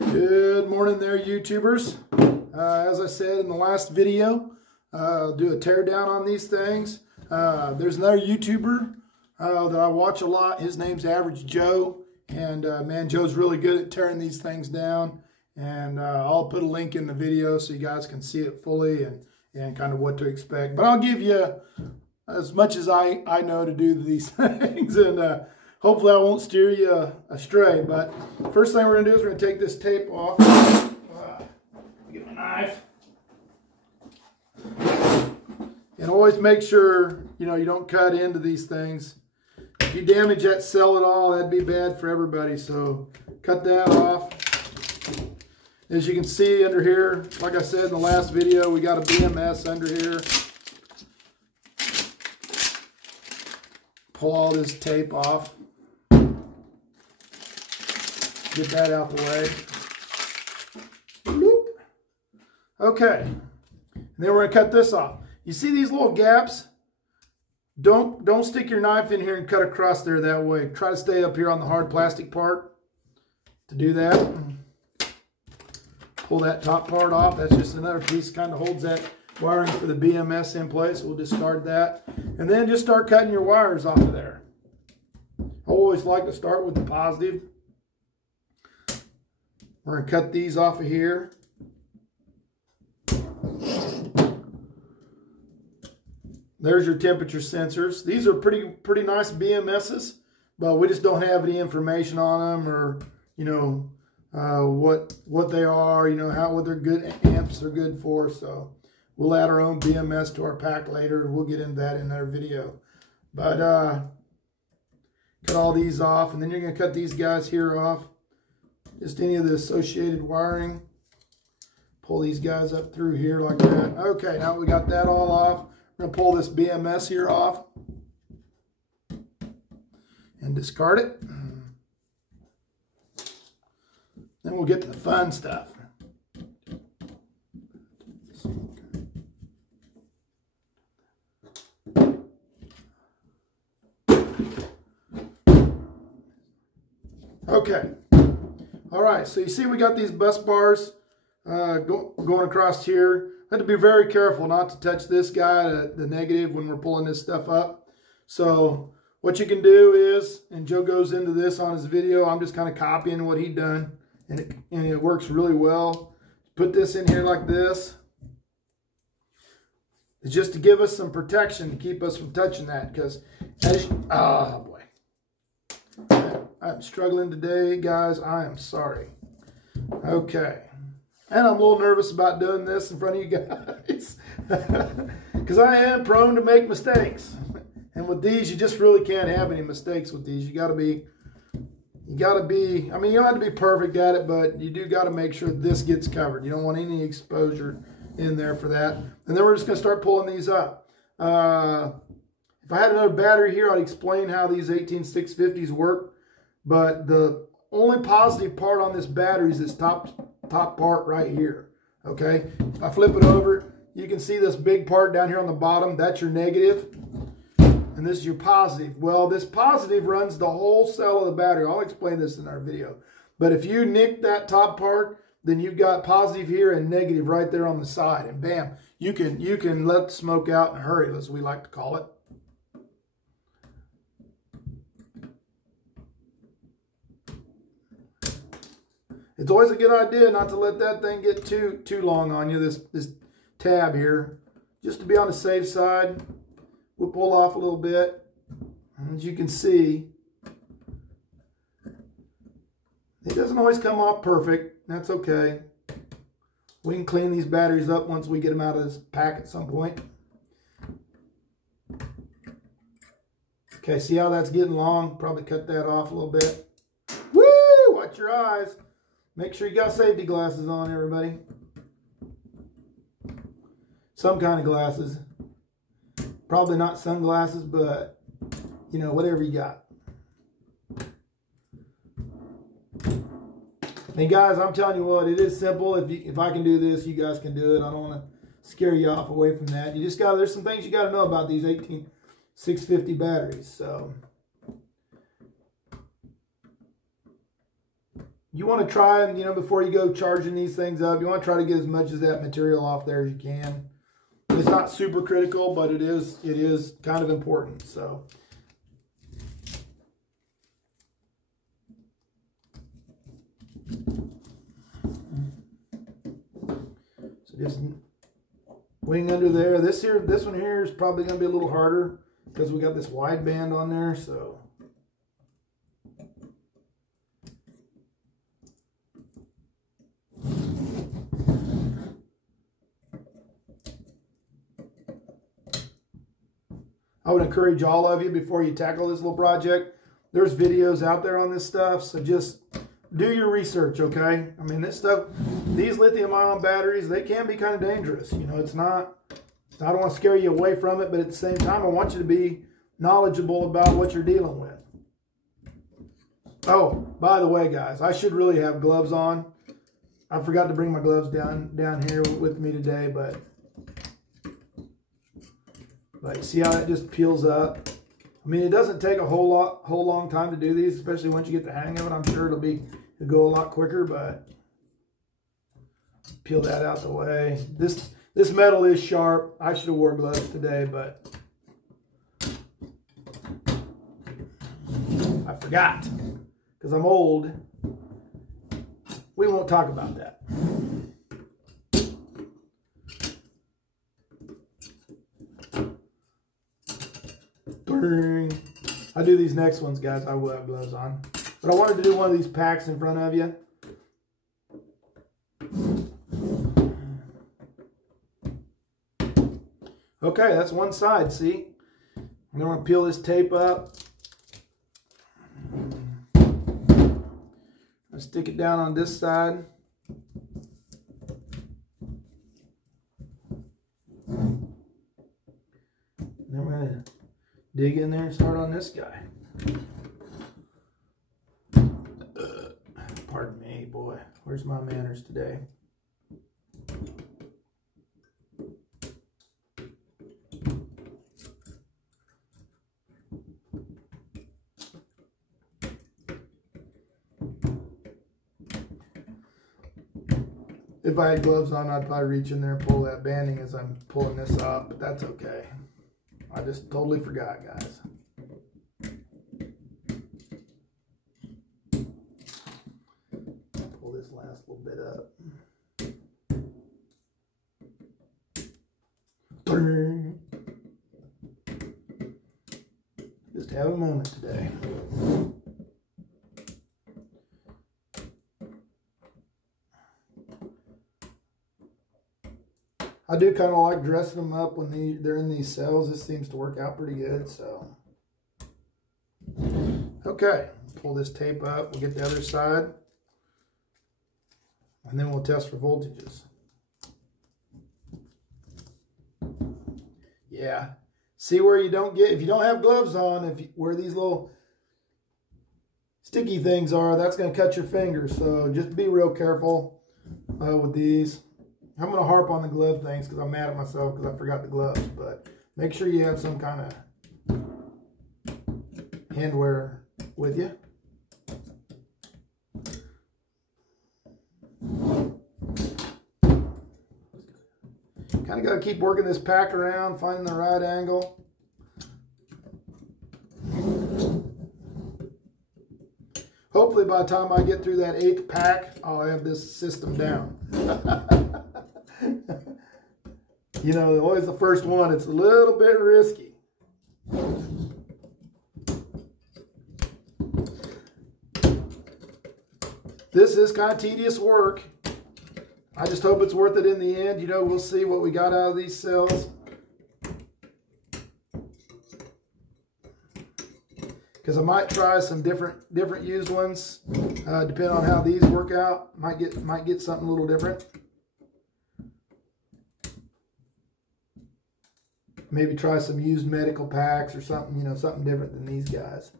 Good morning there, YouTubers. As I said in the last video, I'll do a teardown on these things. There's another YouTuber that I watch a lot. His name's Average Joe, and man, Joe's really good at tearing these things down. And I'll put a link in the video so you guys can see it fully and kind of what to expect. But I'll give you as much as I know to do these things, and hopefully I won't steer you astray. But first thing we're going to do is we're going to take this tape off. Get my knife. And always make sure, you don't cut into these things. If you damage that cell at all, that'd be bad for everybody. So cut that off. As you can see under here, like I said in the last video, we got a BMS under here. Pull all this tape off. Get that out the way. Bloop. Okay. And then we're going to cut this off. You see these little gaps? Don't stick your knife in here and cut across there that way. Try to stay up here on the hard plastic part to do that. Pull that top part off. That's just another piece, kind of holds that wiring for the BMS in place. We'll discard that. And then just start cutting your wires off of there. I always like to start with the positive. We're going to cut these off of here. There's your temperature sensors. These are pretty nice BMSs, but we just don't have any information on them, or what they are, what they're good amps are good for. So we'll add our own BMS to our pack later, and we'll get into that in our video. But cut all these off, and then you're going to cut these guys here off. Just any of the associated wiring. Pull these guys up through here like that. Okay, now we got that all off. We're going to pull this BMS here off and discard it. Then we'll get to the fun stuff. Okay. All right, so you see we got these bus bars going across here. I have to be very careful not to touch this guy, the negative, when we're pulling this stuff up. So what you can do is, and Joe goes into this on his video, I'm just kind of copying what he done, and it works really well. Put this in here like this. It's just to give us some protection to keep us from touching that, because oh boy. I'm struggling today, guys. I am sorry. Okay. And I'm a little nervous about doing this in front of you guys because I am prone to make mistakes. And with these, you just really can't have any mistakes with these. You don't have to be perfect at it, but you do got to make sure this gets covered. You don't want any exposure in there for that. And then we're just going to start pulling these up. If I had another battery here, I'd explain how these 18650s work. But the only positive part on this battery is this top part right here. Okay, if I flip it over, you can see this big part down here on the bottom. That's your negative, and this is your positive. Well, this positive runs the whole cell of the battery. I'll explain this in our video. But if you nick that top part, then you've got positive here and negative right there on the side, and bam, you can let the smoke out in a hurry, as we like to call it. It's always a good idea not to let that thing get too long on you, this tab here. Just to be on the safe side, we'll pull off a little bit. As you can see, it doesn't always come off perfect. That's okay. We can clean these batteries up once we get them out of this pack at some point. Okay, see how that's getting long? Probably cut that off a little bit. Woo! Watch your eyes. Make sure you got safety glasses on, everybody. Some kind of glasses. Probably not sunglasses, but, whatever you got. Hey, guys, I'm telling you what, it is simple. If I can do this, you guys can do it. I don't want to scare you off away from that. There's some things you got to know about these 18650 batteries, so... you want to try and, you know, before you go charging these things up, you want to try to get as much of that material off there as you can. It's not super critical, but it is kind of important. So just wing under there. This one here is probably going to be a little harder because we got this wide band on there. So I would encourage all of you, before you tackle this little project, there's videos out there on this stuff, so just do your research, okay? I mean, this stuff, these lithium-ion batteries, they can be kind of dangerous. You know, it's not, I don't want to scare you away from it, but at the same time, I want you to be knowledgeable about what you're dealing with. Oh, by the way, guys, I should really have gloves on. I forgot to bring my gloves down here with me today, but see how that just peels up? I mean, it doesn't take a whole long time to do these, especially once you get the hang of it. I'm sure it'll go a lot quicker, but peel that out the way. This metal is sharp. I should have wore gloves today, but I forgot because I'm old. We won't talk about that. I do these next ones, guys. I will have gloves on. But I wanted to do one of these packs in front of you. Okay, that's one side, see? And then we're going to peel this tape up. I'll stick it down on this side. And then we're going to dig in there and start on this guy. Pardon me, boy. Where's my manners today? If I had gloves on, I'd probably reach in there and pull that banding as I'm pulling this up, but that's okay. I just totally forgot, guys. Pull this last little bit up. Just have a moment today. I do kind of like dressing them up when they're in these cells. This seems to work out pretty good, so. Okay, pull this tape up. We'll get the other side. And then we'll test for voltages. Yeah. See where you don't get, if you don't have gloves on, where these little sticky things are, that's going to cut your fingers. So just be real careful with these. I'm going to harp on the glove things because I'm mad at myself because I forgot the gloves. But make sure you have some kind of handwear with you. Kind of got to keep working this pack around, finding the right angle. Hopefully by the time I get through that 8th pack, I'll have this system down. You know, always the first one, it's a little bit risky. This is kind of tedious work. I just hope it's worth it in the end. You know, we'll see what we got out of these cells. Because I might try some different used ones, depending on how these work out. Might get something a little different. Maybe try some used medical packs or something, you know, something different than these guys.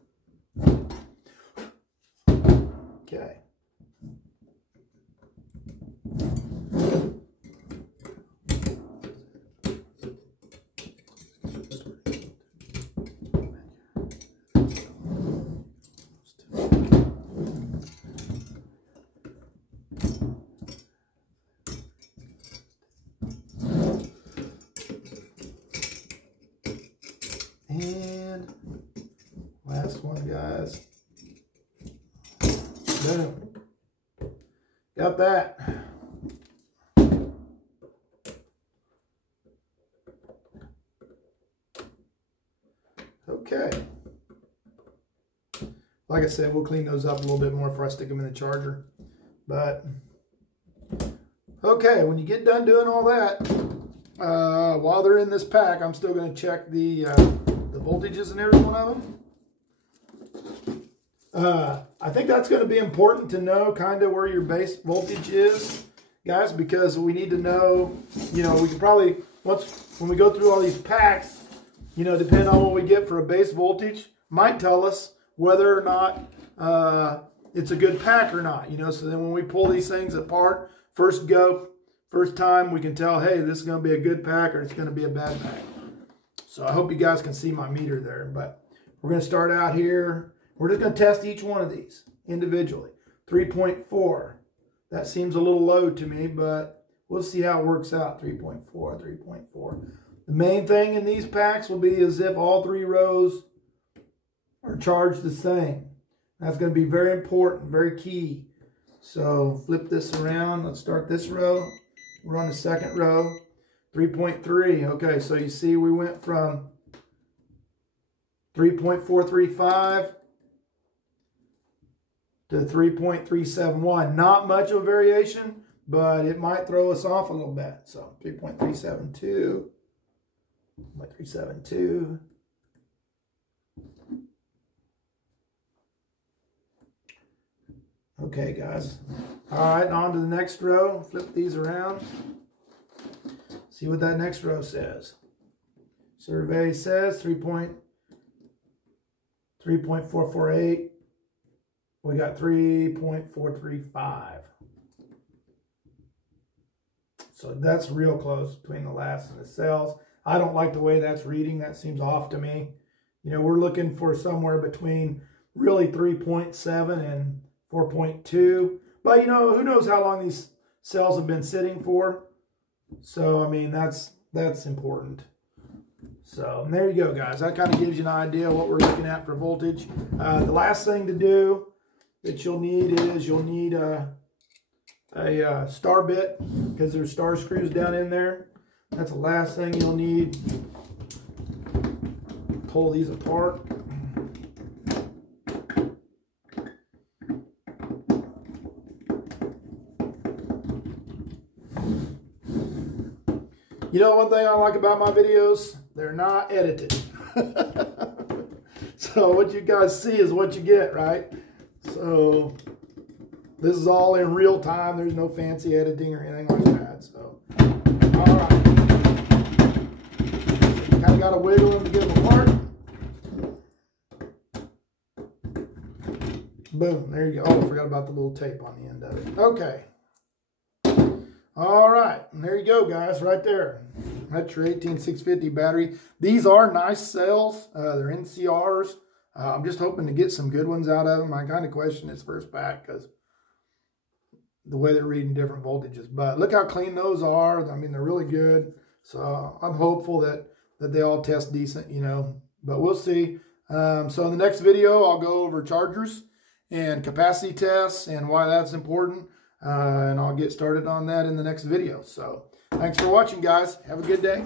Okay. last one, guys. Boom. Got that. Okay. Like I said, we'll clean those up a little bit more before I stick them in the charger. But, okay, when you get done doing all that, while they're in this pack, I'm still going to check the voltages in every one of them. I think that's going to be important to know kind of where your base voltage is, guys, because we need to know, you know, we can probably, when we go through all these packs, you know, depending on what we get for a base voltage, might tell us whether or not it's a good pack or not, you know. So then when we pull these things apart, first time, we can tell, hey, this is going to be a good pack or it's going to be a bad pack. So I hope you guys can see my meter there. But we're going to start out here. We're just going to test each one of these individually. 3.4. That seems a little low to me, but we'll see how it works out. 3.4, 3.4. The main thing in these packs will be as if all 3 rows are charged the same. That's going to be very important, very key. So flip this around. Let's start this row. We're on the second row. 3.3. Okay, so you see we went from 3.435 to 3.371. Not much of a variation, but it might throw us off a little bit. So 3.372. 3.372. Okay, guys. All right, on to the next row. Flip these around. See what that next row says. Survey says 3.448. We got 3.435. So that's real close between the last and the cells. I don't like the way that's reading. That seems off to me. You know, we're looking for somewhere between really 3.7 and 4.2. But, you know, who knows how long these cells have been sitting for. So, I mean, that's important. So, and there you go, guys. That kind of gives you an idea of what we're looking at for voltage. The last thing to do that you'll need is you'll need a star bit, because there's star screws down in there. That's the last thing you'll need. Pull these apart. You know, one thing I like about my videos, they're not edited. So what you guys see is what you get, right? So this is all in real time. There's no fancy editing or anything like that. So, all right. So you kind of got to wiggle them to get them apart. Boom, there you go. Oh, I forgot about the little tape on the end of it. Okay. All right, and there you go, guys, right there. That's your 18650 battery. These are nice cells. They're NCRs. I'm just hoping to get some good ones out of them. I kind of question this first pack because the way they're reading different voltages. But look how clean those are. I mean, they're really good. So I'm hopeful that they all test decent, you know. But we'll see. So in the next video, I'll go over chargers and capacity tests and why that's important. And I'll get started on that in the next video. So thanks for watching, guys. Have a good day.